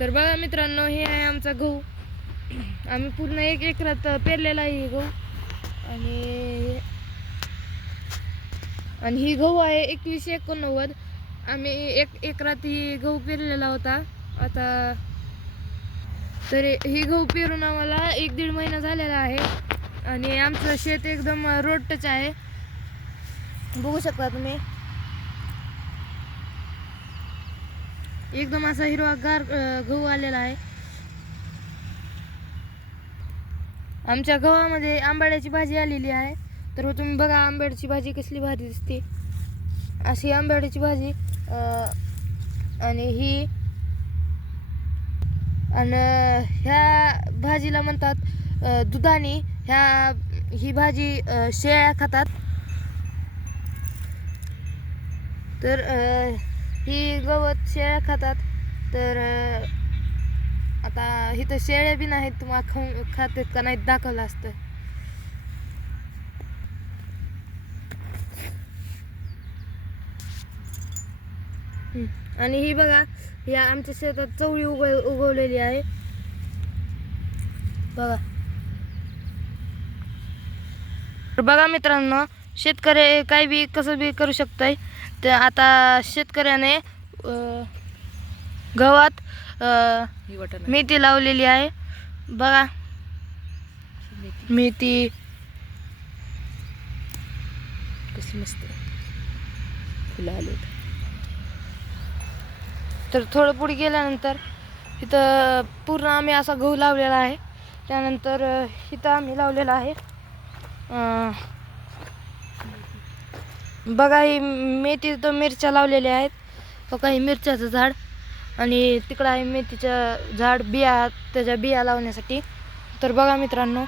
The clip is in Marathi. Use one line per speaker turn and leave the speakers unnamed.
तर बघा मित्रांनो हे आहे आमचा गहू. आम्ही पूर्ण एक एकरात पेरलेला आहे गहू. आणि आणि ही गहू आहे एकवीसशे एकोणनव्वद. आम्ही एक एकरात ही गहू पेरलेला होता. आता तर ही गहू पेरून आम्हाला एक दीड महिना झालेला आहे. आणि आमचं शेत एकदम रोड टच आहे. बघू शकता तुम्ही. एकदम असा हिरवा गार गहू आलेला आहे. आमच्या गव्हामध्ये आंबाड्याची भाजी आलेली आहे. तर हो, तुम्ही बघा आंब्याची भाजी कसली भाजी दिसते. अशी आंबाड्याची भाजी आणि ही आणि ह्या भाजीला म्हणतात दुधाने. ह्या ही भाजी शेळ्या खातात. तर ही गवत शेळ्या खातात. तर आता इथं शेळ्या बी नाहीत तुम्हाला खाऊ खातात का नाहीत दाखवलं असतं. हम्म. आणि ही बघा या आमच्या शेतात चवळी उग उगवलेली आहे. बघा. बघा मित्रांनो शेतकरी काही बी कसं बी करू शकतोय. तर आता शेतकऱ्याने
गवत
मेथी लावलेली आहे. बघा. मेथी.
कशी मस्त फुलं आले
तर थोडं पुढे गेल्यानंतर इथं पूर्ण आम्ही असा गहू लावलेला आहे. त्यानंतर इथं आम्ही लावलेला आहे. बघा ही मेथी तर मिरच्या लावलेल्या आहेत. बघा काही मिरच्याचं झाड. आणि तिकडं आहे मेथीचं झाड बिया त्याच्या बिया लावण्यासाठी. तर बघा मित्रांनो